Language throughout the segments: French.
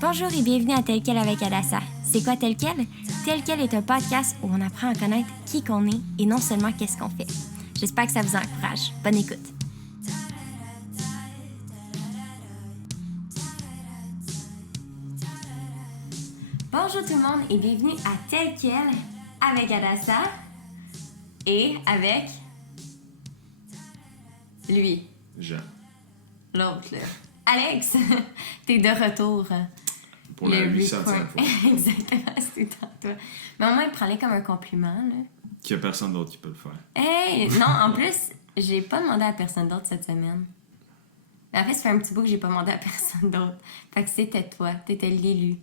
Bonjour et bienvenue à Tel Quel avec Adassa. C'est quoi Tel Quel? Tel Quel est un podcast où on apprend à connaître qui qu'on est et non seulement qu'est-ce qu'on fait. J'espère que ça vous encourage. Bonne écoute. Bonjour tout le monde et bienvenue à Tel Quel avec Adassa et avec lui. Jean. L'autre, là. Alex, t'es de retour. Pour la 800e fois. Exactement, c'est tout le temps toi. Mais au moins, prends-les comme un compliment, là. Qu'il n'y a personne d'autre qui peut le faire. Hey! Non, en plus, j'ai pas demandé à personne d'autre cette semaine. Mais en fait, ça fait un petit bout que j'ai pas demandé à personne d'autre. Fait que c'était toi, t'étais l'élu.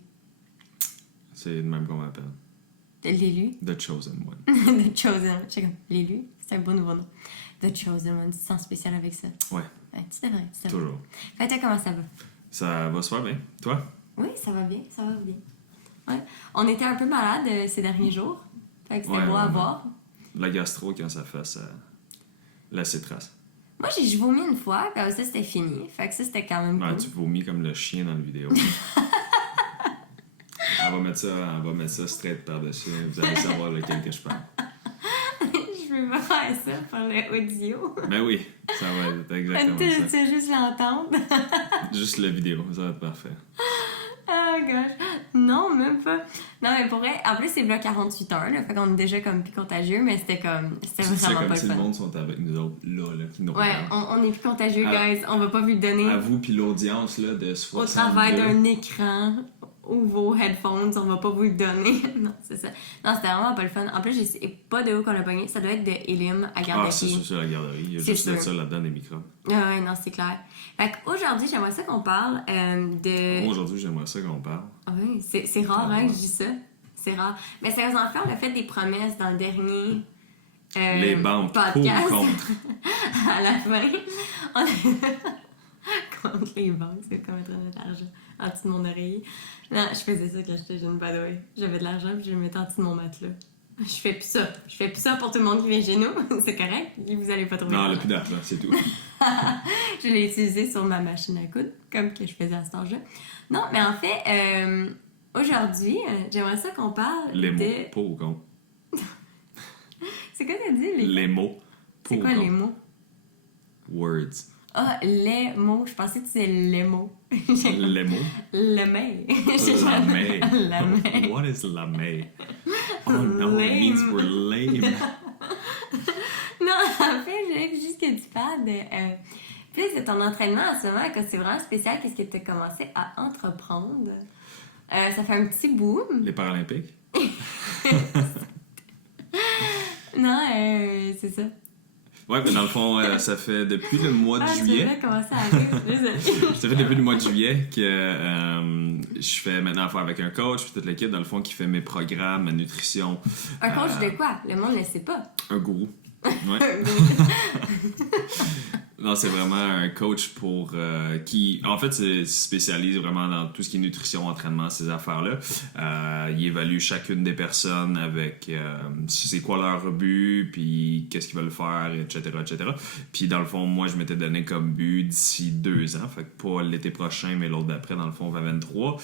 C'est le même qu'on m'appelle. L'élu? The Chosen One. The Chosen One. J'étais comme, l'élu? C'est un beau nouveau nom. The Chosen One, tu te sens spécial avec ça? Ouais. Tu devrais. Toujours. Fait toi, comment ça va? Ça va super bien. Toi? Oui, ça va bien, ça va bien. Ouais. On était un peu malades ces derniers jours. Fait que c'était beau à voir. La gastro, quand ça fait, ça laisse ses traces. Moi, j'ai vomi une fois, puis ça, c'était fini. Fait que ça, c'était quand même cool. Tu vomis comme le chien dans la vidéo. on va mettre ça straight par-dessus. Vous allez savoir lequel que je parle. Je peux pas faire ça pour l'audio. Ben oui, ça va être exactement ça. Tu veux juste l'entendre? Juste la vidéo, ça va être parfait. Oh gosh. Non, même pas. Non, mais pour vrai, en plus, c'est là 48 heures, là. Fait qu'on est déjà comme plus contagieux, mais c'était vraiment comme pas si le fun. le monde sont avec nous autres, là qui nous regardent. On est plus contagieux, guys. On va pas vous le donner. À vous puis l'audience, là, de 62. Au travers d'un écran ou vos headphones, on va pas vous le donner. Non, c'est ça. Non, c'était vraiment pas le fun. En plus, je sais pas de où qu'on l'a pogné. Ça doit être de Elim à Garderie. C'est sûr, la garderie. Il y a juste ça là-dedans, des microbes. Ouais, non, c'est clair. Fait qu'aujourd'hui, j'aimerais ça qu'on parle de... Aujourd'hui, j'aimerais ça qu'on parle. Oui, c'est rare, hein, que je dis ça. C'est rare. Mais sérieusement, on a fait des promesses dans le dernier... les banques podcast. pour ou contre. À la fin, on a... contre les banques, c'est comme mettre notre argent en dessous de mon oreiller. Non, je faisais ça quand j'étais jeune, by the way. J'avais de l'argent puis je le mettais en dessous de mon matelas. Je fais plus ça. Je fais plus ça pour tout le monde qui vient chez nous. C'est correct. Vous allez pas trouver. Non, elle a plus d'argent, c'est tout. Je l'ai utilisé sur ma machine à coudre, comme que je faisais à cet âge-là. Non, mais en fait, aujourd'hui, j'aimerais ça qu'on parle les mots, de... pour ou contre. C'est quoi t'as dit? Les mots, pour c'est quoi les mots? Words. Ah, les mots. Je pensais que c'était les mots. Les mots? Le may. La may. La may. What is la may? Oh no, it means we're lame. Non, en fait, je voulais juste que tu parles de... plus de ton entraînement en ce moment, que c'est vraiment spécial. Qu'est-ce que tu as commencé à entreprendre? Ça fait un petit bout. Les Paralympiques? Non, c'est ça. Ouais, mais dans le fond, ça fait depuis le mois de juillet. Ah, comment ça arrive? Désolée. Ça fait depuis le mois de juillet que je fais maintenant affaire avec un coach, puis toute l'équipe, dans le fond, qui fait mes programmes, ma nutrition. Un coach de quoi? Le monde ne le sait pas. Un gourou. Ouais. Non, c'est vraiment un coach pour qui, en fait, se spécialise vraiment dans tout ce qui est nutrition, entraînement, ces affaires-là. Il évalue chacune des personnes avec c'est quoi leur but, puis qu'est-ce qu'ils veulent faire, etc., etc. Puis dans le fond, moi, je m'étais donné comme but d'ici 2 ans, fait que pas l'été prochain, mais l'autre d'après, dans le fond, 2023,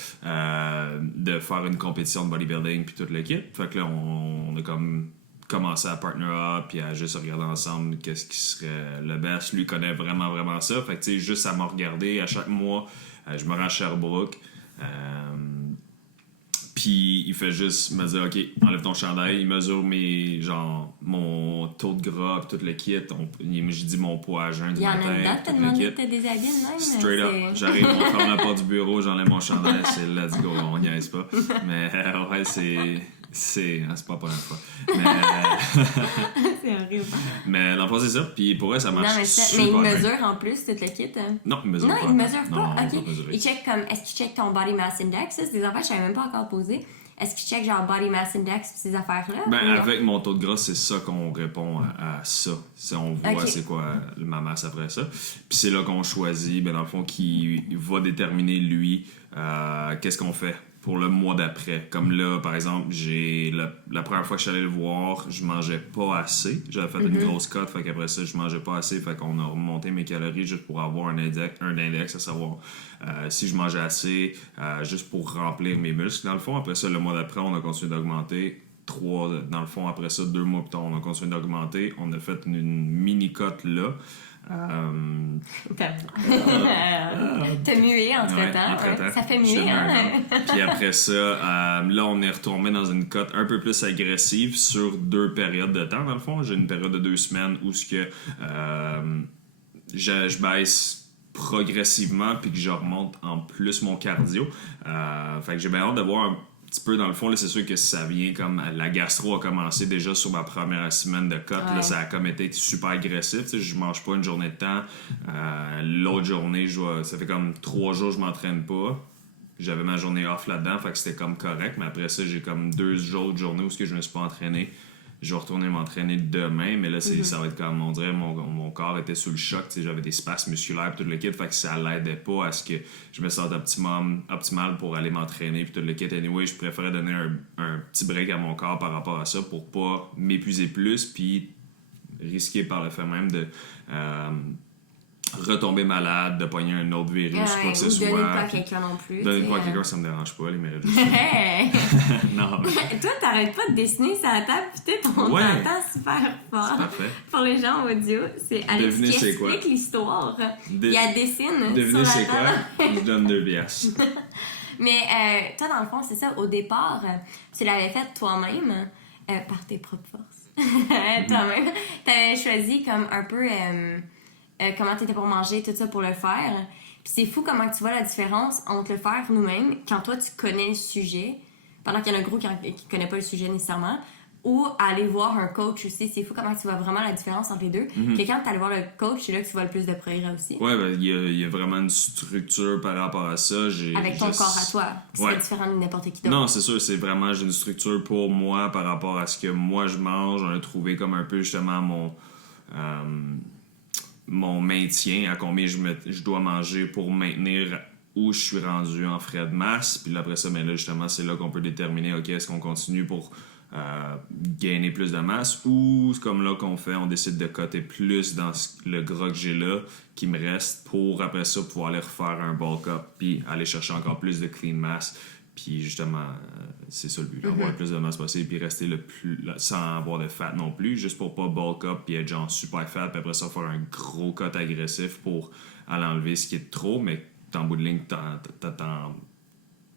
de faire une compétition de bodybuilding, puis toute l'équipe. Fait que là, on a comme commencer à partner up puis à juste regarder ensemble qu'est-ce qui serait le best. Lui connaît vraiment ça. Fait que tu sais, juste à me regarder à chaque mois, je me rends à Sherbrooke. Puis il fait juste me dire OK, enlève ton chandail. Il mesure mon taux de gras puis tout le kit. Je dis mon poids à jeun du matin. Il y en a une date, t'as demandé de te déshabiller de même. Straight up. J'arrive, on ferme la porte du bureau, j'enlève mon chandail, c'est let's go, on niaise pas. Mais ouais, c'est pas la première fois. Mais, c'est horrible. Mais dans le fond, c'est ça. Puis pour eux, ça marche. Non, mais super il bien. mesure en plus tout le kit. Hein? Non, il mesure non, pas. Il mesure pas. Non, Ok. Il check comme. Est-ce qu'il check ton body mass index? Ça, c'est des affaires que je savais même pas encore poser. Est-ce qu'il check genre body mass index ces affaires-là? Ben, avec mon taux de gras, c'est ça qu'on répond à ça. On voit c'est quoi ma masse après ça. Puis c'est là qu'on choisit, ben, dans le fond, qui va déterminer lui qu'est-ce qu'on fait pour le mois d'après. Comme là, par exemple, la première fois que je suis allé le voir, je mangeais pas assez. J'avais fait une grosse cote, fait qu'après ça, je mangeais pas assez. Fait qu'on a remonté mes calories juste pour avoir un index à savoir si je mangeais assez, juste pour remplir mes muscles. Dans le fond, après ça, le mois d'après, on a continué d'augmenter. Dans le fond, après ça, 2 mois plus tard, on a continué d'augmenter. On a fait une mini-cote là. T'as mué entre-temps. Ça fait muer, hein? Puis après ça, là, on est retombé dans une cote un peu plus agressive sur 2 périodes de temps, dans le fond. J'ai une période de 2 semaines où je baisse progressivement puis que je remonte en plus mon cardio. Fait que j'ai bien hâte de voir un petit peu dans le fond. Là, c'est sûr que ça vient comme la gastro a commencé déjà sur ma première semaine de cote. Là, ça a comme été super agressif. Tu sais, je mange pas une journée de temps. L'autre journée, ça fait comme 3 jours que je m'entraîne pas. J'avais ma journée off là-dedans, fait que c'était comme correct. Mais après ça, j'ai comme 2 autres journées où je me suis pas entraîné. Je vais retourner m'entraîner demain, mais là, ça va être comme, on dirait, mon corps était sous le choc. J'avais des spasmes musculaires, puis tout le kit, fait que ça l'aidait pas à ce que je me sente optimal pour aller m'entraîner, puis tout le kit. Anyway, je préférais donner un petit break à mon corps par rapport à ça pour pas m'épuiser plus, puis risquer par le fait même de retomber malade, de pogner un autre virus, quoi que ce soit. Donner pas à quelqu'un non plus. Donner pas à quelqu'un, ça me dérange pas, les mérites juste. Non. Toi, t'arrêtes pas de dessiner sur la table, pis t'entends super fort. C'est parfait. Pour les gens audio, c'est Alex qui explique l'histoire. Il a dessine. Devinez c'est quoi? Je donne 2 piastres. Mais toi, dans le fond, c'est ça. Au départ, tu l'avais fait toi-même, par tes propres forces. Toi-même. T'avais choisi comme un peu comment t'étais pour manger, tout ça pour le faire. Puis c'est fou comment tu vois la différence entre le faire nous-mêmes, quand toi tu connais le sujet, pendant qu'il y en a un gros qui connaît pas le sujet nécessairement, ou aller voir un coach aussi. C'est fou comment tu vois vraiment la différence entre les deux. Que quand t'allais voir le coach, c'est là que tu vois le plus de progrès aussi. Ouais, ben il y a vraiment une structure par rapport à ça. Avec ton corps à toi, c'est pas différent de n'importe qui d'autre. Non, c'est sûr, c'est vraiment, j'ai une structure pour moi par rapport à ce que moi je mange. On a trouvé comme un peu justement mon maintien, à combien je dois manger pour maintenir où je suis rendu en frais de masse. Puis là, après ça, ben là, justement, c'est là qu'on peut déterminer, OK, est-ce qu'on continue pour gagner plus de masse ou c'est comme là qu'on fait, on décide de coter plus dans le gras que j'ai là, qui me reste, pour après ça pouvoir aller refaire un bulk up puis aller chercher encore plus de clean mass. Puis justement, c'est ça le but, avoir le plus de masse possible puis rester sans avoir de fat non plus, juste pour pas bulk up puis être genre super fat, puis après ça faire un gros cut agressif pour aller enlever ce qui est trop, mais en bout de ligne,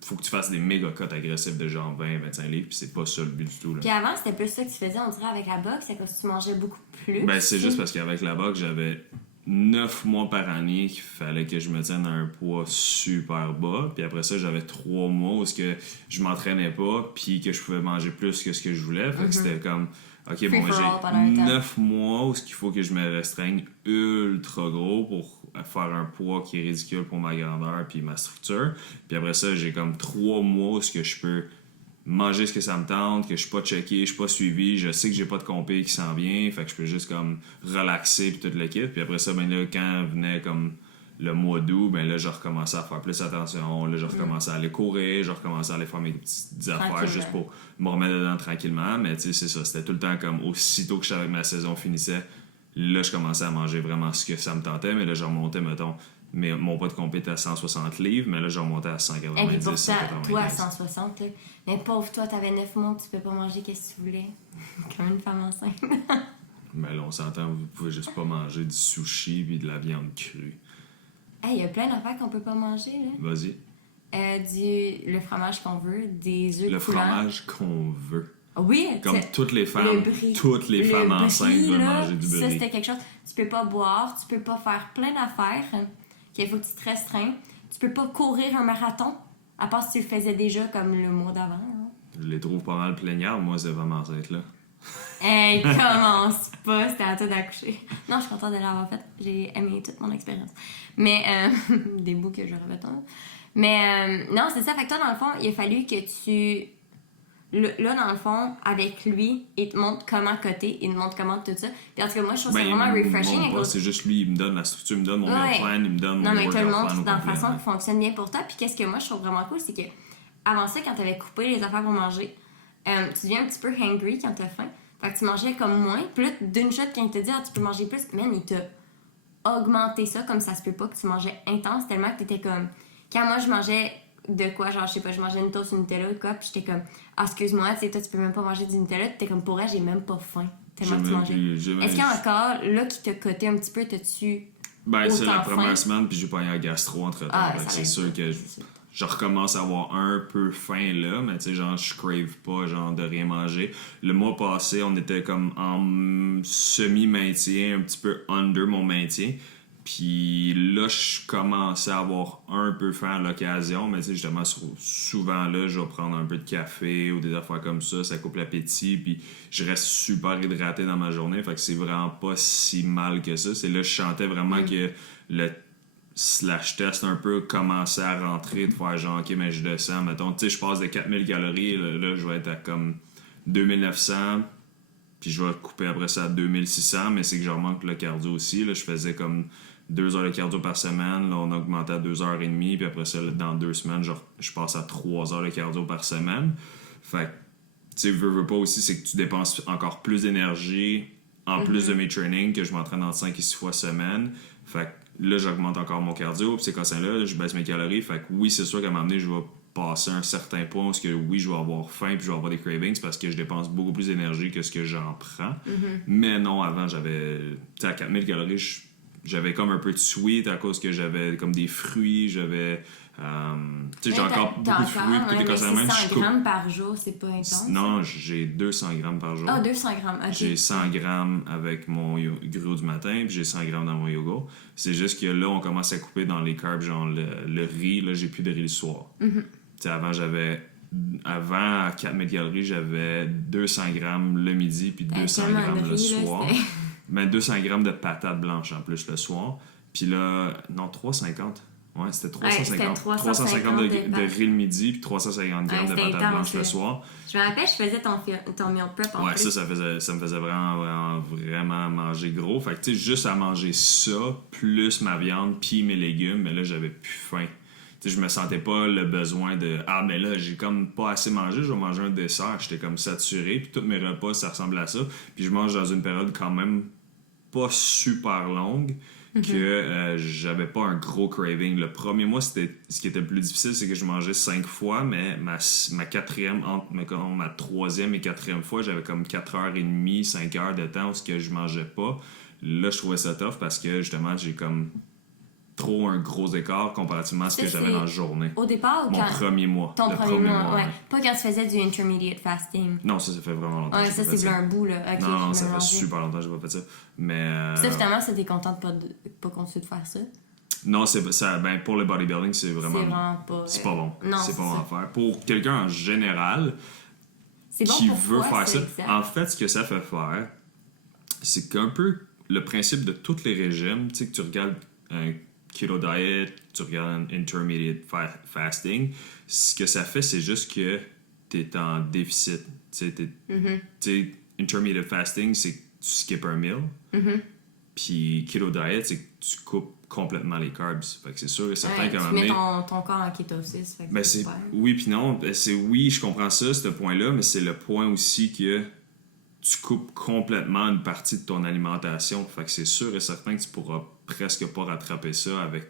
faut que tu fasses des méga cuts agressifs de genre 20-25 livres, puis c'est pas ça le but du tout. Là. Puis avant, c'était plus ça que tu faisais, on dirait, avec la boxe, c'est comme si tu mangeais beaucoup plus. Ben c'est juste parce qu'avec la boxe, j'avais 9 mois par année qu'il fallait que je me tienne à un poids super bas. Puis après ça, j'avais 3 mois où je m'entraînais pas puis que je pouvais manger plus que ce que je voulais. Fait que c'était comme, OK, bon, j'ai 9 mois où il faut que je me restreigne ultra gros pour faire un poids qui est ridicule pour ma grandeur puis ma structure. Puis après ça, j'ai comme 3 mois où je peux manger ce que ça me tente, que je suis pas checké, je suis pas suivi, je sais que j'ai pas de compé qui s'en vient, fait que je peux juste comme relaxer puis tout le kit. Puis après ça, ben là, quand venait comme le mois d'août, ben là, je recommençais à faire plus attention, là, je recommençais à aller courir, je recommençais à aller faire mes petites affaires juste pour me remettre dedans tranquillement. Mais tu sais, c'est ça, c'était tout le temps comme aussitôt que ma saison finissait, là, je commençais à manger vraiment ce que ça me tentait, mais là, je remontais, mettons, mais mon poids de compé était à 160 livres, mais là, je remontais à 190, 195. Toi, à 160, là, mais pauvre toi, t'avais 9 mois, tu peux pas manger qu'est-ce que tu voulais. Comme une femme enceinte. Mais là, on s'entend, vous pouvez juste pas manger du sushi puis de la viande crue. Il y a plein d'affaires qu'on peut pas manger, là. Vas-y. Le fromage qu'on veut, des œufs Le coulants. Fromage qu'on veut. Oui, comme toutes les femmes enceintes veulent manger du brie. Ça, c'était quelque chose. Tu peux pas boire, tu peux pas faire plein d'affaires qu'il faut que tu te restreins. Tu peux pas courir un marathon, à part si tu le faisais déjà comme le mois d'avant. Hein. Je les trouve pas mal plaignards, moi, c'est vraiment enceinte là. Hey, commence pas, c'était à toi d'accoucher. Non, je suis contente de l'avoir fait. J'ai aimé toute mon expérience. Mais, des bouts que je répète. Mais, non, c'est ça. Fait que toi, dans le fond, il a fallu que tu... Là, dans le fond, avec lui, il te montre comment coter, il te montre comment tout ça. Puis en tout cas, moi, je trouve ça vraiment refreshing. Pas, c'est juste lui, il me donne la structure, il me donne mon meal plan, il me donne mon workout plan. Non, mais tout le monde, dans la façon qui fonctionne bien pour toi. Puis qu'est-ce que moi, je trouve vraiment cool, c'est que avant ça, quand t'avais coupé les affaires pour manger, tu deviens un petit peu hangry quand t'as faim. Fait que tu mangeais comme moins. Puis là, d'une shot, quand il t'a dit, tu peux manger plus, man, il t'a augmenté ça comme ça se peut pas que tu mangeais intense tellement que t'étais comme. Quand moi, je mangeais de quoi, genre, je sais pas, je mangeais une toast, une Nutella ou quoi, puis j'étais comme, excuse-moi, tu sais, toi, tu peux même pas manger du Nutella. T'étais comme, pour vrai, j'ai même pas faim. Tellement que tu mangeais. Est-ce qu'il y a encore, là, qui t'a coté un petit peu, t'as-tu. Ben, c'est la autant première faim? semaine, puis j'ai pas eu un gastro entre temps. Ah, Fait que ça c'est va sûr être que ça. je recommence à avoir un peu faim là, mais tu sais, genre, je crave pas, genre, de rien manger. Le mois passé, on était comme en semi-maintien, un petit peu under mon maintien. Puis là, je commençais à avoir un peu faim à l'occasion, mais tu sais, justement, souvent là, je vais prendre un peu de café ou des affaires comme ça coupe l'appétit, puis je reste super hydraté dans ma journée, fait que c'est vraiment pas si mal que ça. C'est là que je sentais vraiment que le slash test un peu commençait à rentrer, de faire genre, ok, mais je descends, mettons, tu sais, je passe de 4000 calories, là, je vais être à comme 2900, puis je vais couper après ça à 2600, mais c'est que je remanque le cardio aussi, là, je faisais comme 2 heures de cardio par semaine, là, on a augmenté à 2h30, puis après ça, là, dans 2 semaines, je passe à 3 heures de cardio par semaine. Fait que, tu sais, veux pas aussi, c'est que tu dépenses encore plus d'énergie en plus de mes trainings, que je m'entraîne entre 5 et 6 fois semaine. Fait que là, j'augmente encore mon cardio, puis c'est quand c'est là, je baisse mes calories. Fait que oui, c'est sûr qu'à un moment donné, je vais passer un certain point où que oui, je vais avoir faim, puis je vais avoir des cravings, parce que je dépense beaucoup plus d'énergie que ce que j'en prends. Mais non, avant, j'avais, tu sais, à 4000 calories, j'avais comme un peu de sweet à cause que j'avais comme des fruits, j'avais. Tu sais, j'ai encore beaucoup de fruits, puis mais quand ça même, 100 grammes par jour, c'est pas intense? Non, j'ai 200 grammes par jour. 200 grammes, ok. J'ai 100 grammes avec mon gruau du matin, puis j'ai 100 grammes dans mon yoga. C'est juste que là, on commence à couper dans les carbs, genre le riz, là, j'ai plus de riz le soir. Tu sais, avant, à 4000 calories, j'avais 200 grammes le midi, puis 200 grammes le soir. Mais 200 grammes de patates blanches en plus le soir. Puis là, non, 350. Ouais, c'était 350. 350 de riz le midi, puis 350 grammes de patates blanches le soir. Je me rappelle, je faisais ton meal prep en plus. Ça me faisait vraiment manger gros. Fait que tu sais, juste à manger ça, plus ma viande, puis mes légumes, mais là, j'avais plus faim. Tu sais, je me sentais pas le besoin de « Ah, mais là, j'ai comme pas assez mangé, je vais manger un dessert. » J'étais comme saturé, puis tous mes repas, ça ressemble à ça. Puis je mange dans une période quand même pas super longue, que j'avais pas un gros craving. Le premier mois, ce qui était le plus difficile, c'est que je mangeais 5 fois, mais ma quatrième, entre ma troisième et quatrième fois, j'avais comme 4h30, 5 heures de temps où je mangeais pas. Là, je trouvais ça tough parce que justement, j'ai comme trop un gros écart comparativement à ce que j'avais dans la journée. Au départ ou Mon premier mois. Ton premier mois, ouais. Pas quand tu faisais du intermediate fasting. Non, ça fait vraiment longtemps. Ouais, ça c'est un bout, là. Okay, non, ça fait super longtemps que j'ai pas fait ça. Mais. Ça, finalement, ça t'es content de pas continuer de faire ça? Non, ben, pour le bodybuilding, c'est vraiment pas. C'est pas bon. Non, c'est pas bon à faire. Pour quelqu'un en général qui veut faire ça, en fait, ce que ça fait faire, c'est qu'un peu le principe de tous les régimes, tu sais, que tu regardes un keto diet, tu regardes un intermediate fasting, ce que ça fait, c'est juste que tu es en déficit. Tu sais, intermediate fasting, c'est que tu skips un meal. Puis keto diet, c'est que tu coupes complètement les carbs. Fait que c'est sûr et certain qu'à un moment donné... Tu mets ton corps en kétosis. Fait que c'est oui puis non. Oui, je comprends ça, ce point-là, mais c'est le point aussi que tu coupes complètement une partie de ton alimentation. Fait que c'est sûr et certain que tu pourras presque pas rattraper ça avec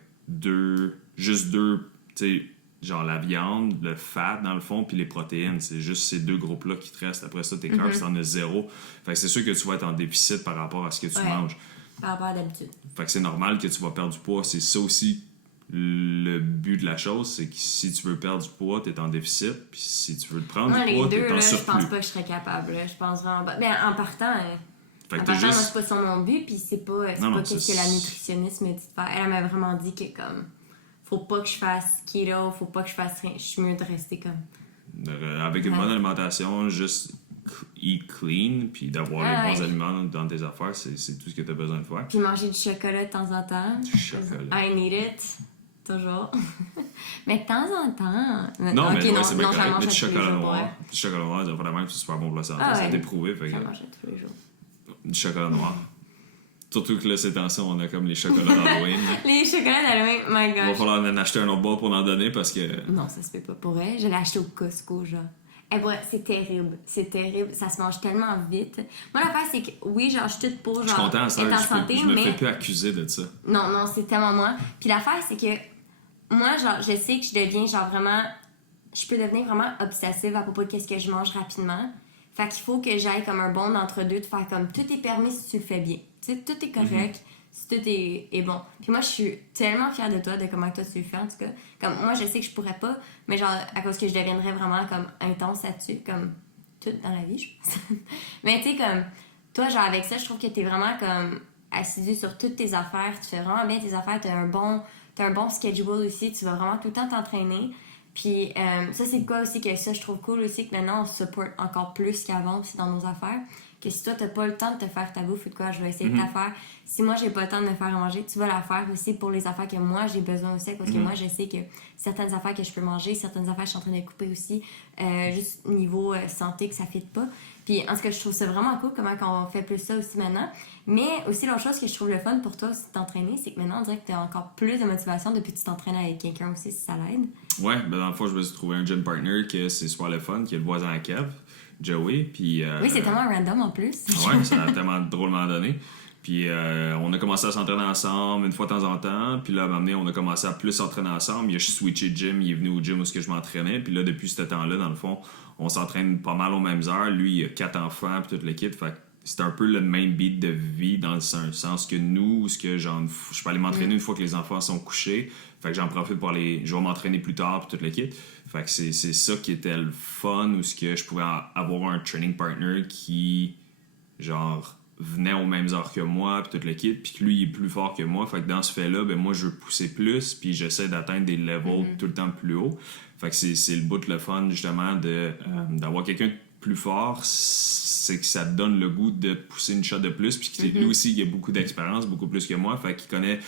juste deux, tu sais, genre la viande, le fat dans le fond, puis les protéines. C'est juste ces deux groupes-là qui te restent. Après ça, tes carbs, t'en as zéro. Fait que c'est sûr que tu vas être en déficit par rapport à ce que tu manges. Par rapport à d'habitude. Fait que c'est normal que tu vas perdre du poids. C'est ça aussi le but de la chose, c'est que si tu veux perdre du poids, t'es en déficit, puis si tu veux le prendre du poids, t'es en surplus. Je pense pas que je serais capable. Là. Je pense vraiment pas. Ben, en partant, moi, c'est pas sur mon but, puis c'est pas qu'est-ce que la nutritionniste me dit de faire. Elle m'a vraiment dit que, comme, faut pas que je fasse keto, faut pas que je fasse rien. Je suis mieux de rester comme... Avec une bonne alimentation, juste eat clean, puis d'avoir les bons aliments dans tes affaires, c'est tout ce que tu as besoin de faire. Puis manger du chocolat de temps en temps. Du chocolat. I need it. Toujours. Mais de temps en temps. Non, mais c'est bien correct. Mais du chocolat noir. Du chocolat noir, c'est vraiment c'est super bon pour la santé. Ça a été prouvé. J'en mange tous les jours. Du chocolat noir. Surtout que là, ces temps-ci, on a comme les chocolats d'Halloween. Les chocolats d'Halloween, my Il va gosh. falloir en acheter un autre bol pour en donner parce que. Non, ça se fait pas pour vrai. Je l'ai acheté au Costco, genre. Eh, ouais, c'est terrible. C'est terrible. Ça se mange tellement vite. Moi, l'affaire, c'est que oui, genre, je suis toute pour, genre, Je suis content, ça. être en santé, Je me mais... fais plus accuser de ça. Non, non, c'est tellement moi. Puis l'affaire, c'est que moi, genre, je sais que je deviens, genre, vraiment... Je peux devenir vraiment obsessive à propos de qu'est-ce que je mange rapidement. Fait qu'il faut que j'aille comme un bon entre-deux, de faire comme tout est permis si tu le fais bien. Tu sais, tout est correct, si tout est bon. Puis moi, je suis tellement fière de toi, de comment toi tu le fais, en tout cas. Comme moi, je sais que je pourrais pas, mais genre, à cause que je deviendrais vraiment comme intense là-dessus, comme tout dans la vie, je pense. Mais tu sais, comme, toi, genre, avec ça, je trouve que t'es vraiment comme assidu sur toutes tes affaires. Tu fais vraiment bien tes affaires, t'as un bon schedule aussi, tu vas vraiment tout le temps t'entraîner. Puis ça, c'est quoi aussi que ça, je trouve cool aussi, que maintenant, on se supporte encore plus qu'avant aussi dans nos affaires. Que si toi, t'as pas le temps de te faire ta bouffe ou de quoi, je vais essayer de la faire. Si moi, j'ai pas le temps de me faire manger, tu vas la faire aussi pour les affaires que moi, j'ai besoin aussi. Parce que moi, je sais que certaines affaires que je peux manger, certaines affaires, je suis en train de couper aussi, juste niveau santé, que ça fit pas. Puis en tout cas, je trouve ça vraiment cool comment on fait plus ça aussi maintenant. Mais aussi, l'autre chose que je trouve le fun pour toi aussi de t'entraîner, c'est que maintenant, on dirait que t'as encore plus de motivation depuis que tu t'entraînes avec quelqu'un aussi, si ça l'aide. Ouais, ben dans le fond, je me suis trouvé un gym partner que c'est super le fun, qui est le voisin à Kev, Joey. Puis, oui, c'est tellement random en plus. Ouais, ça a tellement drôlement donné. Puis on a commencé à s'entraîner ensemble une fois de temps en temps. Puis là, à un moment donné, on a commencé à plus s'entraîner ensemble. Il a switché de gym, il est venu au gym où je m'entraînais. Puis là, depuis ce temps-là, dans le fond, on s'entraîne pas mal aux mêmes heures. Lui, il a 4 enfants, puis toute l'équipe. Fait que c'est un peu le même beat de vie dans le sens que nous, ce que genre, je peux aller m'entraîner une fois que les enfants sont couchés. Fait que j'en profite pour aller. Je vais m'entraîner plus tard, puis toute l'équipe. Fait que c'est ça qui était le fun, où ce que je pouvais avoir un training partner qui, genre, venait aux mêmes heures que moi, puis toute l'équipe, puis que lui, il est plus fort que moi. Fait que dans ce fait-là, ben moi, je veux pousser plus, puis j'essaie d'atteindre des levels tout le temps plus haut. Fait que c'est le bout de le fun, justement, d'avoir quelqu'un de plus fort, c'est que ça te donne le goût de te pousser une shot de plus, puis que lui aussi, il a beaucoup d'expérience, beaucoup plus que moi, fait qu'il connaît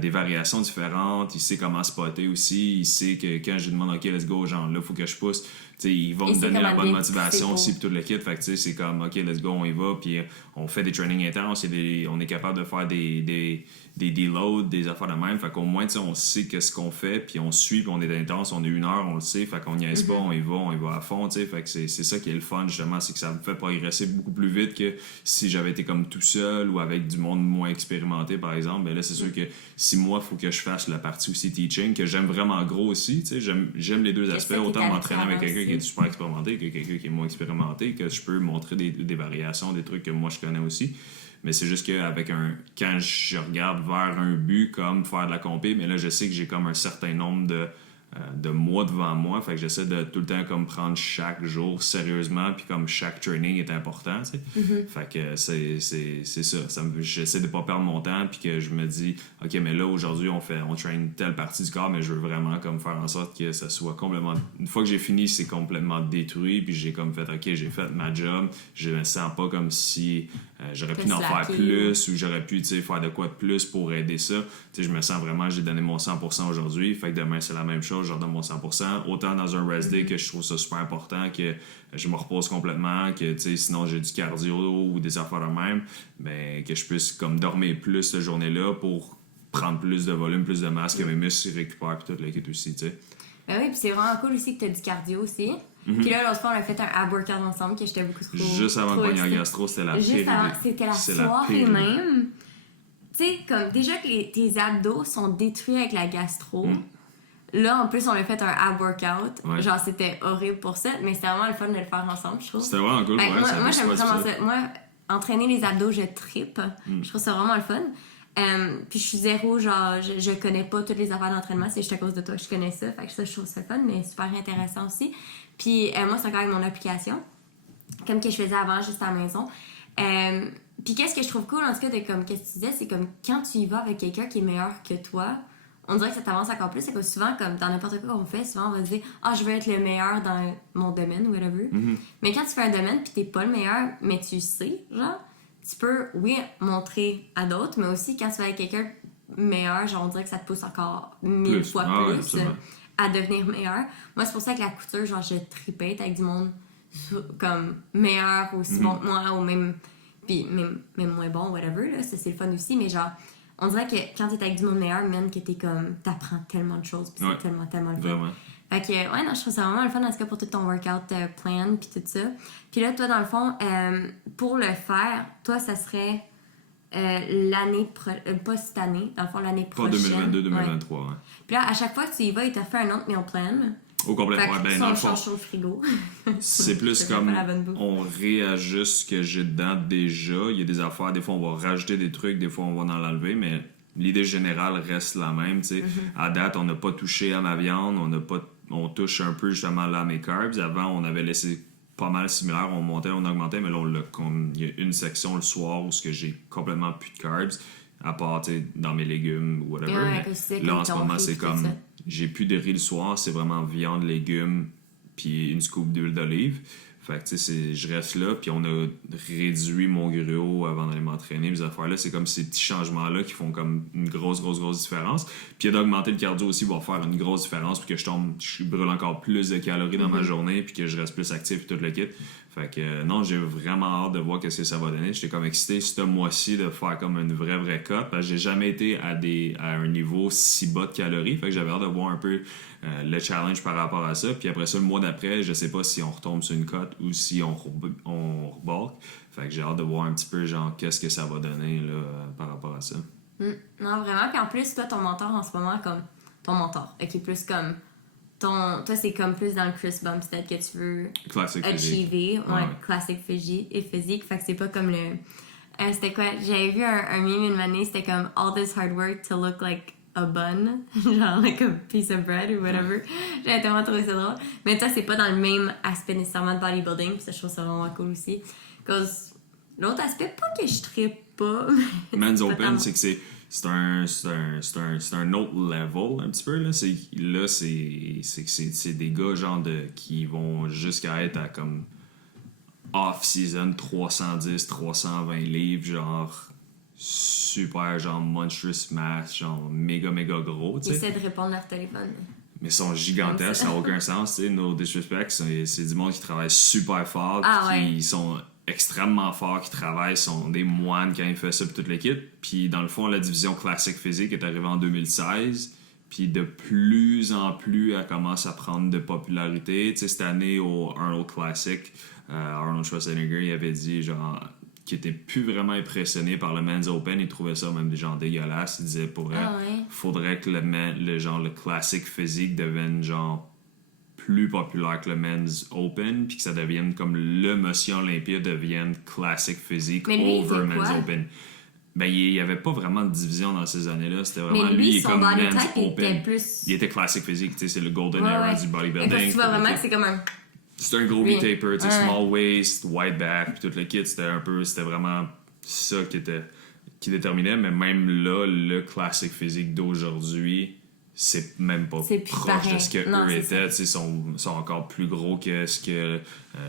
des variations différentes, il sait comment spotter aussi, il sait que quand je lui demande « OK, let's go, genre là, faut que je pousse », t'sais, ils vont me donner la bonne motivation aussi, puis tout le kit. Fait que c'est comme, OK, let's go, on y va. Puis on fait des trainings intenses. On est capable de faire des deloads, des affaires de même. Fait qu'au moins, on sait qu'est-ce qu'on fait, puis on suit, puis on est intense. On est 1 heure, on le sait. Fait qu'on n'y aise pas, on y va à fond. T'sais. Fait que c'est ça qui est le fun, justement. C'est que ça me fait progresser beaucoup plus vite que si j'avais été comme tout seul ou avec du monde moins expérimenté, par exemple. Ben là, c'est sûr que si moi, il faut que je fasse la partie aussi teaching, que j'aime vraiment gros aussi. J'aime les deux aspects. Autant m'entraîner avec quelqu'un qui est super expérimenté que quelqu'un qui est moins expérimenté, que je peux montrer des variations, des trucs que moi je connais aussi. Mais c'est juste qu'avec quand je regarde vers un but comme faire de la compé, mais là je sais que j'ai comme un certain nombre de mois devant moi, fait que j'essaie de tout le temps comme prendre chaque jour sérieusement, puis comme chaque training est important, tu sais. Fait que c'est ça, j'essaie de pas perdre mon temps, puis que je me dis OK, mais là aujourd'hui on traîne telle partie du corps, mais je veux vraiment comme faire en sorte que ça soit complètement, une fois que j'ai fini, c'est complètement détruit, puis j'ai comme fait OK, j'ai fait ma job, je me sens pas comme si j'aurais pu en faire plus, ou j'aurais pu, tu sais, faire de quoi de plus pour aider ça. Tu sais, je me sens vraiment, j'ai donné mon 100% aujourd'hui, fait que demain c'est la même chose, je redonne mon 100%, autant dans un rest day que je trouve ça super important, que je me repose complètement, que, tu sais, sinon j'ai du cardio ou des affaires de même, ben, que je puisse comme dormir plus cette journée-là pour prendre plus de volume, plus de masse, que mes muscles récupèrent, puis toute l'équipe aussi, tu sais. Ben oui, puis c'est vraiment cool aussi que t'as du cardio aussi. Puis là, l'autre fois, on a fait un ab workout ensemble, que j'étais beaucoup trop... Juste avant le poignard gastro, c'était la pire idée. C'était la soirée même. Tu sais, comme déjà que tes abdos sont détruits avec la gastro. Là, en plus, on a fait un ab workout. Ouais. Genre, c'était horrible pour ça, mais c'était vraiment le fun de le faire ensemble, je trouve. C'était vraiment cool. Ouais, moi j'aime vraiment ça. Moi, entraîner les abdos, je trippe. Je trouve ça vraiment le fun. Puis je suis zéro, genre, je connais pas toutes les affaires d'entraînement, c'est juste à cause de toi que je connais ça. Fait que ça, je trouve ça fun, mais super intéressant aussi. Puis moi, c'est encore avec mon application, comme que je faisais avant, juste à la maison. Puis qu'est-ce que je trouve cool, en tout cas, de comme qu'est-ce que tu disais, c'est comme quand tu y vas avec quelqu'un qui est meilleur que toi, on dirait que ça t'avance encore plus. C'est que souvent, comme dans n'importe quoi qu'on fait, souvent on va se dire « Ah, je veux être le meilleur dans mon domaine, whatever. Mais quand tu fais un domaine puis t'es pas le meilleur, mais tu sais, genre, tu peux, oui, montrer à d'autres, mais aussi quand tu vas avec quelqu'un meilleur, genre, on dirait que ça te pousse encore 1000 fois plus à devenir meilleur. Moi, c'est pour ça que la couture, genre, je tripette avec du monde comme meilleur, aussi bon que moi, ou même puis même moins bon, whatever, là, ça c'est le fun aussi, mais genre, on dirait que quand t'es avec du monde meilleur, même que t'es comme, t'apprends tellement de choses, puis c'est tellement le fun. Vraiment. Fait que, ouais, non, je trouve ça vraiment le fun, en tout cas, pour tout ton workout plan, puis tout ça. Puis là, toi, dans le fond, pour le faire, toi, ça serait pas cette année, dans le fond, l'année Pas prochaine. 2022-2023, ouais. Puis là, à chaque fois que tu y vas, il t'a fait un autre meal plan. Au complet, Fait ouais, que ben ça, dans on le fond, change au frigo. c'est plus Ça fait comme pas la bonne bouffe. on réajuste ce que j'ai dedans déjà. Il y a des affaires, des fois on va rajouter des trucs, des fois on va en enlever, mais l'idée générale reste la même. Tu sais. À date, on n'a pas touché à ma viande, on touche un peu justement là à mes carbs. Avant, on avait laissé pas mal similaire, on montait, on augmentait, mais là, il y a une section le soir où j'ai complètement plus de carbs, à part tu sais, dans mes légumes ou whatever. Ouais, Mais là, en ce moment, c'est comme j'ai plus de riz le soir, c'est vraiment viande, légumes, puis une scoop d'huile d'olive. Fait que tu sais, je reste là, puis on a réduit mon gruau avant d'aller m'entraîner, mes affaires-là. C'est comme ces petits changements-là qui font comme une grosse différence. Puis d'augmenter le cardio aussi va faire une grosse différence, puis que je brûle encore plus de calories dans ma journée, puis que je reste plus actif, puis tout le kit. Fait que non, j'ai vraiment hâte de voir qu'est-ce que ça va donner. J'étais comme excité ce mois-ci de faire comme une vraie cut, parce que j'ai jamais été à un niveau si bas de calories. Fait que j'avais hâte de voir un peu le challenge par rapport à ça. Puis après ça, le mois d'après, je sais pas si on retombe sur une cote ou si on rebalk. Fait que j'ai hâte de voir un petit peu genre qu'est-ce que ça va donner là, par rapport à ça. Non, vraiment. Puis en plus, toi, ton mentor en ce moment, comme ton mentor, ok, plus comme toi, c'est comme plus dans le Chris Bump, peut-être que tu veux Classic achiever, classic physique. Fait que c'est pas comme le. C'était quoi? J'avais vu un meme une année, c'était comme all this hard work to look like a bun, genre like a piece of bread ou whatever. J'avais tellement trouvé ça drôle. Mais toi, c'est pas dans le même aspect nécessairement de bodybuilding, puis ça, je trouve ça vraiment cool aussi. Cause l'autre aspect, pas que je trippe pas. Men's Open, c'est que c'est un autre level un petit peu là. C'est des gars genre qui vont jusqu'à être à comme off-season 320 livres, genre super, genre monstrous mass, genre méga gros, tu sais. Ils essaient de répondre à leur téléphone. Mais ils sont gigantesques, ça n'a aucun sens, tu sais. No disrespect, c'est du monde qui travaille super fort, qui sont extrêmement forts, qui travaillent, sont des moines quand ils font ça, puis toute l'équipe. Puis dans le fond, la division classique physique est arrivée en 2016. Puis de plus en plus, elle commence à prendre de popularité. Tu sais, cette année, au Arnold Classic, Arnold Schwarzenegger, il avait dit, genre, qu'il était plus vraiment impressionné par le Men's Open. Il trouvait ça même genre dégueulasse. Il disait, faudrait que le classic physique devienne, genre, plus populaire que le Men's Open, puis que ça devienne comme le Monsieur Olympia devienne classic physique over Men's Open. Ben, il n'y avait pas vraiment de division dans ces années-là. C'était vraiment lui comme Men's Open. Il était classic physique, tu sais, c'est le golden era du bodybuilding. Tu vois vraiment que c'est comme un. C'était un gros V-taper, tu sais, small waist, wide back, puis tout le kit. C'était vraiment ça qui déterminait. Mais même là, le classic physique d'aujourd'hui, c'est même pas proche de ce que eux étaient. Ils sont encore plus gros que ce que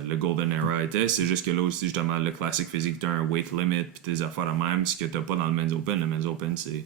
le Golden Era était. C'est juste que là aussi, justement, le classic physique, t'as un weight limit puis tes affaires de même, ce que t'as pas dans le Men's Open. Le Men's Open, c'est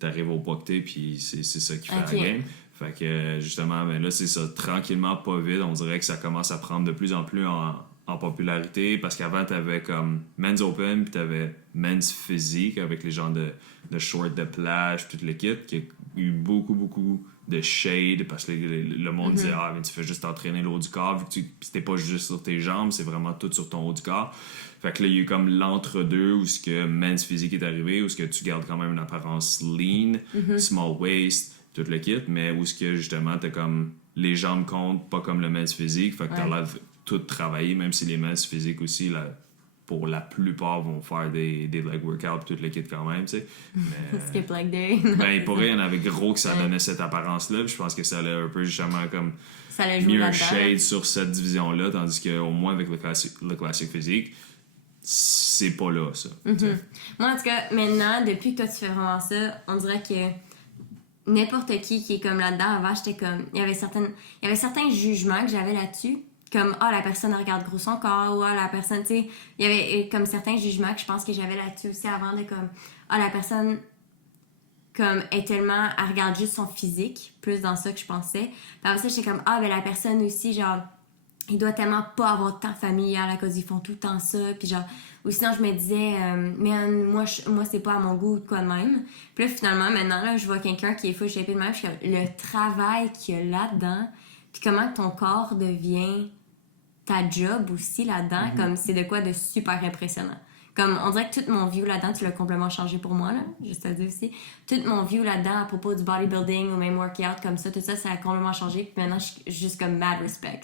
t'arrives au poids que t'es, puis c'est ça qui fait la game. Fait que justement, ben là, c'est ça, tranquillement, pas vite. On dirait que ça commence à prendre de plus en plus en popularité, parce qu'avant, t'avais comme Men's Open, puis t'avais Men's Physique avec les gens de short de plage, tout le kit, qui a eu beaucoup de shade, parce que le monde disait, ah, mais tu fais juste t'entraîner le haut du corps, vu que c'était pas juste sur tes jambes, c'est vraiment tout sur ton haut du corps. Fait que là, il y a eu comme l'entre-deux où ce que Men's Physique est arrivé, où ce que tu gardes quand même une apparence lean, small waist, tout le kit, mais où ce que justement t'as comme les jambes comptent, pas comme le Men's Physique, fait que t'as l'air de tout travailler, même si les Men's Physique aussi, là, pour la plupart, vont faire des leg workouts tout le kit quand même, tu sais. Skip leg day. Ben, pour eux, il y en avait gros que ça donnait cette apparence-là, puis je pense que ça allait un peu justement comme mis un shade sur cette division-là, tandis qu'au moins avec le classique physique, c'est pas là, ça. Moi, en tout cas, maintenant, depuis que toi, tu fais vraiment ça, on dirait que n'importe qui est comme là-dedans, avant, j'étais comme... Il y avait certains jugements que j'avais là-dessus, comme « Ah, la personne regarde gros son corps » ou « Ah, la personne... » Tu sais, il y avait comme certains jugements que je pense que j'avais là-dessus aussi avant de comme « Ah, la personne... » comme est tellement... Elle regarde juste son physique, plus dans ça que je pensais. Puis après ça, j'étais comme « Ah, ben la personne aussi, genre... il doit tellement pas avoir de temps familial à cause qu'ils font tout le temps ça. Puis genre, ou sinon je me disais, mais moi c'est pas à mon goût ou de quoi de même. Puis là, finalement, maintenant, là, je vois quelqu'un qui est full shapé de même. Je suis comme, le travail qu'il y a là-dedans, puis comment ton corps devient ta job aussi là-dedans, comme c'est de quoi de super impressionnant. Comme, on dirait que tout mon view là-dedans, tu l'as complètement changé pour moi, là, juste à dire aussi. Tout mon view là-dedans à propos du bodybuilding ou même workout comme ça, tout ça, ça a complètement changé. Puis maintenant, je suis juste comme mad respect.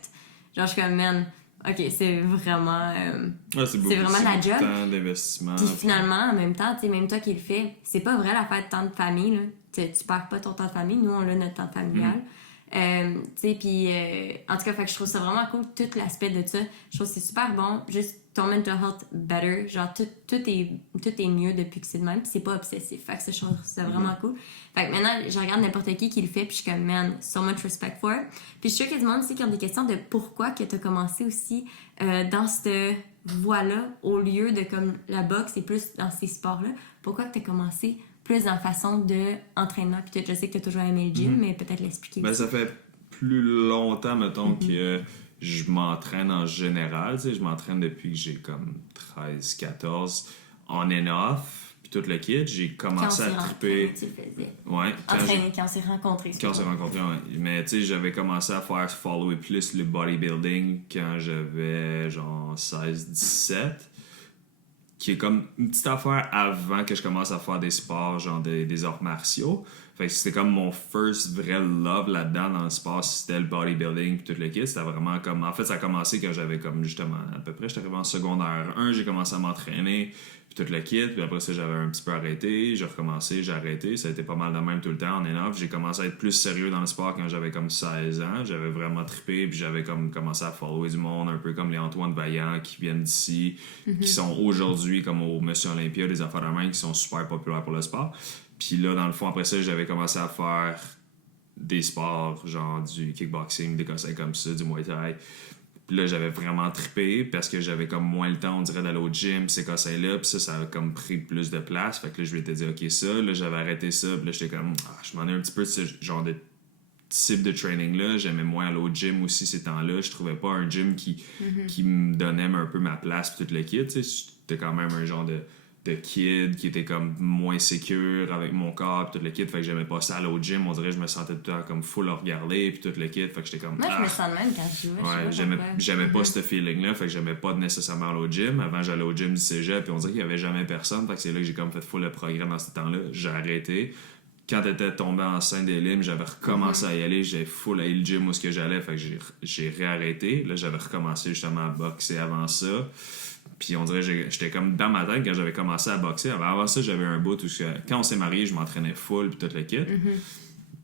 Genre, je suis comme, man, ok, c'est vraiment... c'est vraiment la job. Temps d'investissement. Puis finalement, en même temps, tu sais, même toi qui le fais, c'est pas vrai l'affaire de temps de famille, là. Tu perds pas ton temps de famille. Nous, on a notre temps familial. Tu sais, puis en tout cas, fait que je trouve ça vraiment cool, tout l'aspect de ça. Je trouve que c'est super bon. Juste ton mental health better. Genre, tout est mieux depuis que c'est de même. Puis c'est pas obsessif. Fait que ça, je trouve ça vraiment cool. Fait que maintenant, je regarde n'importe qui le fait. Puis je suis comme, man, so much respect for it. Puis je suis sûre qu'il y a du monde aussi qui ont des questions de pourquoi que t'as commencé aussi dans cette voie-là, au lieu de comme la boxe et plus dans ces sports-là. Pourquoi que t'as commencé plus dans la façon d'entraînement? Puis peut-être, je sais que t'as toujours aimé le gym, mais peut-être l'expliquer aussi. Ça fait plus longtemps, mettons, que je m'entraîne en général. Tu sais, je m'entraîne depuis que j'ai comme 13, 14, on and off, puis tout le kit. J'ai commencé à triper. Ouais. Quand on s'est rencontrés. Quand on s'est rencontrés, ouais. Mais tu sais, j'avais commencé à faire follower plus le bodybuilding quand j'avais genre 16, 17. Qui est comme une petite affaire avant que je commence à faire des sports, genre des arts martiaux. Fait que c'était comme mon first vrai love là-dedans dans le sport, c'était le bodybuilding puis tout le kit. C'était vraiment comme... En fait, ça a commencé quand j'avais comme justement à peu près, j'étais arrivé en secondaire 1, j'ai commencé à m'entraîner puis tout le kit. Puis après ça, j'avais un petit peu arrêté, j'ai recommencé, j'ai arrêté. Ça a été pas mal de même tout le temps, en enough. J'ai commencé à être plus sérieux dans le sport quand j'avais comme 16 ans. J'avais vraiment trippé puis j'avais comme commencé à follower du monde, un peu comme les Antoine Vaillant qui viennent d'ici, qui sont aujourd'hui comme au Monsieur Olympia, des affaires de main qui sont super populaires pour le sport. Puis là, dans le fond, après ça, j'avais commencé à faire des sports, genre du kickboxing, des conseils comme ça, du Muay Thai. Puis là, j'avais vraiment trippé parce que j'avais comme moins le temps, on dirait, d'aller au gym, ces conseils-là. Puis ça a comme pris plus de place. Fait que là, je m'étais dit, OK, ça. Là, j'avais arrêté ça. Puis là, j'étais comme, je m'en ai un petit peu de ce genre de type de training-là. J'aimais moins aller au gym aussi ces temps-là. Je trouvais pas un gym qui me donnait un peu ma place puis tout le kit. Tu sais, j'étais quand même un genre de kid qui était comme moins sécure avec mon corps pis tout le kit, fait que j'aimais pas ça aller au gym, on dirait que je me sentais tout le temps comme full à regarder pis tout le kit, fait que j'étais comme moi je me sens de même quand je joue. Ouais, j'aimais pas ce feeling là, fait que j'aimais pas nécessairement aller au gym. Avant j'allais au gym du cégep pis on dirait qu'il y avait jamais personne, fait que c'est là que j'ai comme fait full le programme dans ce temps-là, j'ai arrêté. Quand t'étais tombé enceinte des limes, j'avais recommencé à y aller, j'avais full à le gym où ce que j'allais, fait que j'ai réarrêté. Là j'avais recommencé justement à boxer avant ça. Puis on dirait que j'étais comme dans ma tête quand j'avais commencé à boxer. Avant ça, j'avais un bout où quand on s'est mariés, je m'entraînais full puis tout le kit.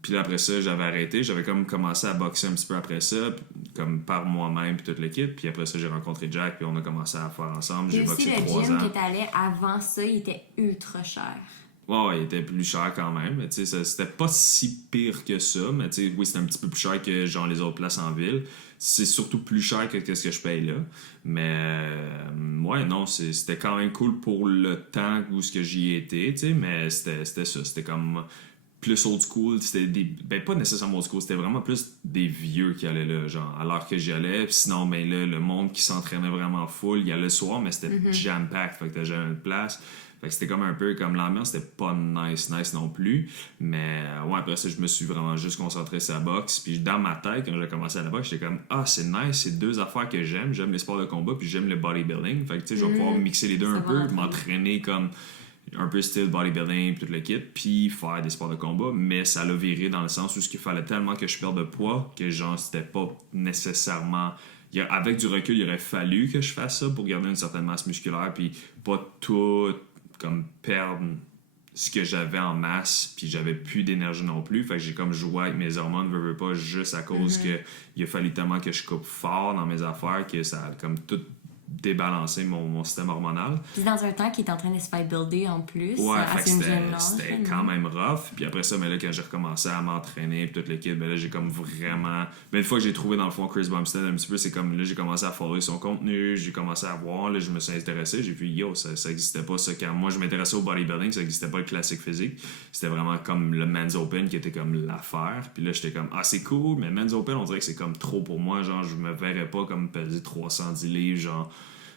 Puis là, après ça, j'avais arrêté. J'avais comme commencé à boxer un petit peu après ça, comme par moi-même puis tout le kit. Puis après ça, j'ai rencontré Jack puis on a commencé à faire ensemble. J'ai boxé 3 ans. Et aussi, le gym que t'allais avant ça, il était ultra cher. Ouais, il était plus cher quand même. Mais tu sais, c'était pas si pire que ça. Mais tu sais, oui, c'était un petit peu plus cher que genre les autres places en ville. C'est surtout plus cher que ce que je paye là. Mais ouais, non, c'était quand même cool pour le temps où ce que j'y étais, tu sais, mais c'était ça. C'était comme plus old school. C'était pas nécessairement old school, c'était vraiment plus des vieux qui allaient là, genre, à l'heure que j'y allais. Puis sinon, ben là, le monde qui s'entraînait vraiment full, il y allait le soir, mais c'était jam-packed, fait que t'as jamais une place. Fait que c'était comme un peu comme l'ambiance, c'était pas nice non plus. Mais ouais, après ça, je me suis vraiment juste concentré sur la boxe. Puis dans ma tête, quand j'ai commencé à la boxe, j'étais comme, c'est nice, c'est 2 affaires que j'aime. J'aime les sports de combat, puis j'aime le bodybuilding. Fait que tu sais, je vais pouvoir mixer les deux un peu, m'entraîner comme un peu style bodybuilding, puis tout le kit, puis faire des sports de combat. Mais ça l'a viré dans le sens où il fallait tellement que je perde de poids que genre, c'était pas nécessairement. Avec du recul, il aurait fallu que je fasse ça pour garder une certaine masse musculaire, puis pas tout comme perdre ce que j'avais en masse, puis j'avais plus d'énergie non plus. Fait que j'ai comme joué avec mes hormones, veux pas, juste à cause que il a fallu tellement que je coupe fort dans mes affaires que ça a comme tout débalancé mon système hormonal. Puis dans un temps qui est en train de se faire builder en plus. Ouais, fait que c'était c'était quand même rough. Puis après ça, mais là, quand j'ai recommencé à m'entraîner puis toute l'équipe, ben là, j'ai comme vraiment... Ben, une fois que j'ai trouvé, dans le fond, Chris Bumstead un petit peu, c'est comme, là, j'ai commencé à follower son contenu, j'ai commencé à voir, là, je me suis intéressé, j'ai vu, yo, ça existait pas, ça. Quand moi, je m'intéressais au bodybuilding, ça existait pas le classique physique. C'était vraiment comme le Men's Open qui était comme l'affaire. Puis là, j'étais comme, ah, c'est cool, mais Men's Open, on dirait que c'est comme trop pour moi. Genre, je me verrais pas comme peser 310 livres, genre...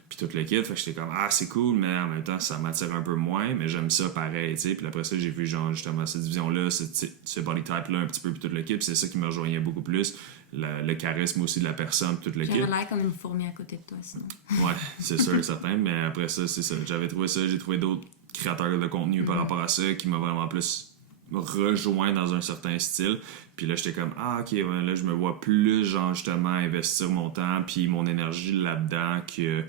Puis toute l'équipe, fait que j'étais comme ah c'est cool, mais en même temps ça m'attire un peu moins, mais j'aime ça pareil, tu sais. Puis après ça j'ai vu genre justement cette division là, ce body type là un petit peu puis toute l'équipe, c'est ça qui me rejoignait beaucoup plus, le charisme aussi de la personne puis toute l'équipe. J'aurais l'air comme une fourmi à côté de toi sinon. Ouais, c'est sûr et certain, mais après ça c'est ça, j'avais trouvé ça, j'ai trouvé d'autres créateurs de contenu par rapport à ça qui m'a vraiment plus rejoint dans un certain style. Puis là, j'étais comme, ah, ok, ouais, là, je me vois plus, genre, justement, investir mon temps puis mon énergie là-dedans que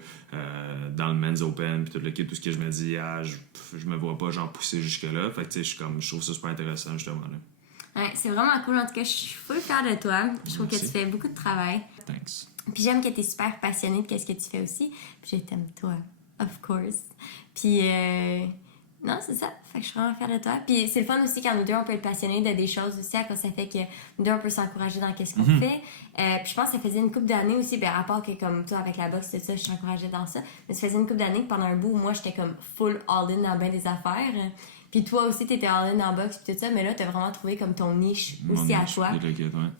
dans le Men's Open puis tout le kit, tout ce que je me dis, ah, je me vois pas, genre, pousser jusque-là. Fait que, tu sais, je trouve ça super intéressant, justement, là. Ouais, c'est vraiment cool. En tout cas, je suis full fière de toi. Je trouve que tu fais beaucoup de travail. Thanks. Puis j'aime que tu es super passionné de ce que tu fais aussi. Puis je t'aime, toi, of course. Puis, non, c'est ça. Fait que je suis vraiment fière de toi. Puis c'est le fun aussi quand nous deux, on peut être passionnés de des choses aussi, à cause ça fait que nous deux, on peut s'encourager dans ce qu'on fait. Puis je pense que ça faisait une couple d'années aussi, ben, à part que comme toi, avec la boxe, tout ça, je t'encourageais dans ça. Mais ça faisait une couple d'années que pendant un bout, moi, j'étais comme full all-in dans bien des affaires. Puis toi aussi, t'étais all-in dans boxe puis tout ça, mais là, t'as vraiment trouvé comme ton niche aussi à toi.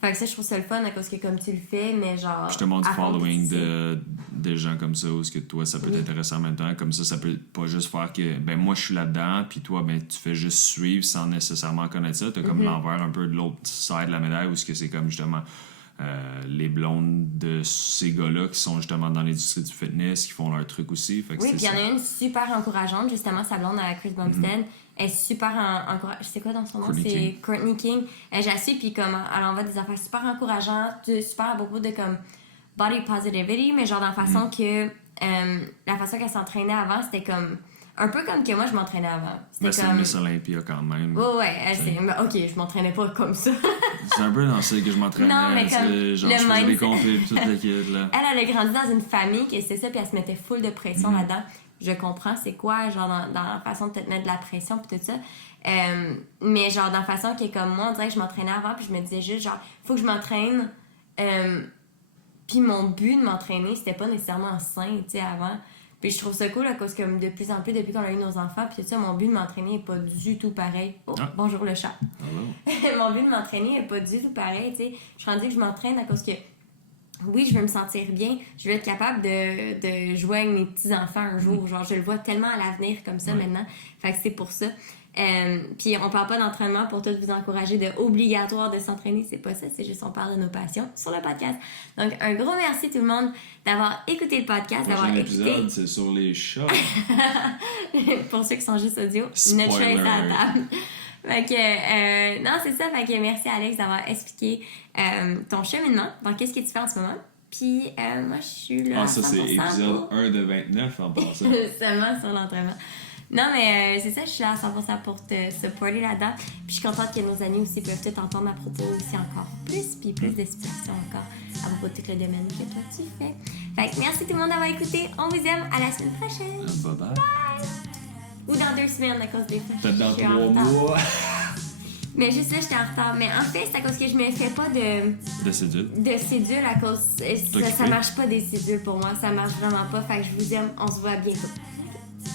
Fait que ça, je trouve ça le fun à cause que comme tu le fais, mais genre... Je te montre du following de gens comme ça, où est-ce que toi, ça peut t'intéresser en même temps. Comme ça peut pas juste faire que, ben moi, je suis là-dedans, puis toi, ben tu fais juste suivre sans nécessairement connaître ça. T'as comme l'envers un peu de l'autre side de la médaille, où est-ce que c'est comme justement... les blondes de ces gars-là qui sont justement dans l'industrie du fitness, qui font leur truc aussi. Fait que oui, puis il y en a une super encourageante, justement, sa blonde à Chris Bumstead. Elle est super encourageante. C'est quoi dans son nom? C'est Courtney King. Elle j'assume, puis comme elle envoie des affaires super encourageantes, super à propos de comme body positivity, mais genre dans la façon que la façon qu'elle s'entraînait avant, c'était comme un peu comme que moi je m'entraînais avant. C'était comme... c'est Miss Olympia quand même. Ouais, elle c'est... Ok, je m'entraînais pas comme ça. C'est un peu dans ça que je m'entraînais. Non, mais comme genre, je faisais des conflits pis toute la kid, là. Elle a grandi dans une famille qui c'était ça, puis elle se mettait full de pression là-dedans. Je comprends c'est quoi, genre dans la façon de te mettre de la pression pis tout ça. Mais genre dans la façon qui est comme moi, on dirait que je m'entraînais avant, puis je me disais juste genre, faut que je m'entraîne. Puis mon but de m'entraîner, c'était pas nécessairement sain, tu sais, avant. Puis je trouve ça cool à cause que de plus en plus, depuis qu'on a eu nos enfants, puis tout ça, mon but de m'entraîner est pas du tout pareil. Oh, bonjour le chat. Mon but de m'entraîner est pas du tout pareil, tu sais. Je suis rendue que je m'entraîne à cause que, oui, je veux me sentir bien, je veux être capable de jouer avec mes petits-enfants un jour. Genre, je le vois tellement à l'avenir comme ça maintenant. Fait que c'est pour ça. Puis on parle pas d'entraînement pour tous vous encourager de obligatoire de s'entraîner, c'est pas ça, c'est juste on parle de nos passions sur le podcast. Donc un gros merci tout le monde d'avoir écouté le podcast, d'avoir écouté. C'est sur les chats. Pour ceux qui sont juste audio, notre chat est à la table. Fait que non, c'est ça, fait que merci Alex d'avoir expliqué ton cheminement, dans qu'est-ce que tu fais en ce moment. Puis moi je suis là. Ah, ça c'est épisode 1 de 29 en passant. Seulement sur l'entraînement. Non, mais c'est ça, je suis là à 100% pour te supporter là-dedans. Puis je suis contente que nos amis aussi peuvent tout entendre à propos aussi encore plus, puis plus d'explications encore à propos de tout le domaine que toi tu fais. Fait que merci tout le monde d'avoir écouté. On vous aime. À la semaine prochaine. Bye bye. Bye. Ou dans 2 semaines à cause des fêtes. Peut-être dans 3 mois. Mais juste là, j'étais en retard. Mais en fait, c'est à cause que je me fais pas de cédule. De cédule à cause... Ça marche pas des cédules pour moi. Ça marche vraiment pas. Fait que je vous aime. On se voit bientôt.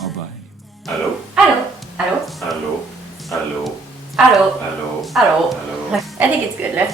Oh bye. Allô? Allô? Allô? Allô? Allô? Allô? Allô? Allô? Allô? I think it's good, là.